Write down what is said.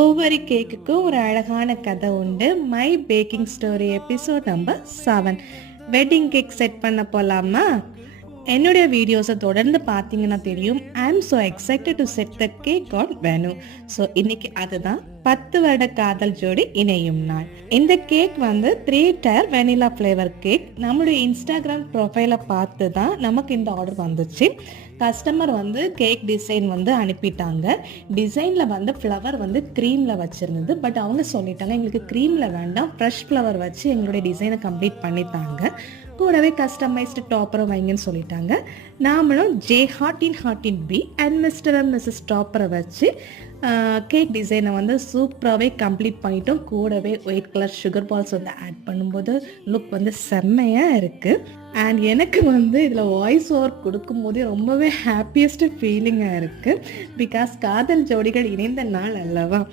ஒவ்வொரு கேக்குக்கும் ஒரு அழகான கதை உண்டு. My baking story episode number 7. Wedding cake set பண்ண போலாமா? என்னுடைய வீடியோஸை தொடர்ந்து பார்த்தீங்கன்னா தெரியும். I am so excited to set the cake on venue. So இன்னைக்கு அதுதான் 10 வருட காதல் ஜோடி இணையும் நாள். இந்த கேக் வந்து 3 டயர் வெனிலா ஃப்ளேவர் கேக். நம்மளுடைய இன்ஸ்டாகிராம் ப்ரொஃபைலை பார்த்து தான் நமக்கு இந்த ஆர்டர் வந்துச்சு. கஸ்டமர் வந்து கேக் டிசைன் வந்து அனுப்பிட்டாங்க. டிசைனில் வந்து ஃப்ளவர் வந்து க்ரீமில் வச்சுருந்தது. பட் அவங்க சொல்லிட்டாங்க எங்களுக்கு க்ரீமில் வேண்டாம், ஃப்ரெஷ் ஃப்ளவர் வச்சு எங்களுடைய டிசைனை கம்ப்ளீட் பண்ணித்தாங்க, கூடவே கஸ்டமைஸ்டு டாப்பரை வைங்கன்னு சொல்லிட்டாங்க. நாமளும் ஜே ஹார்டின் B and Mr and Mrs டாப்பரை வச்சு கேக் டிசைனை வந்து சூப்பராகவே கம்ப்ளீட் பண்ணிட்டோம். கூடவே ஒயிட் கலர் சுகர் பால்ஸ் வந்து ஆட் பண்ணும்போது லுக் வந்து செம்மையாக இருக்குது. அண்ட் எனக்கு வந்து இதில் வாய்ஸ் ஓவர் கொடுக்கும்போதே ரொம்பவே ஹாப்பியஸ்ட் ஃபீலிங்காக இருக்குது. பிகாஸ் காதல் ஜோடிகள் இணைந்த நாள் அல்லவா.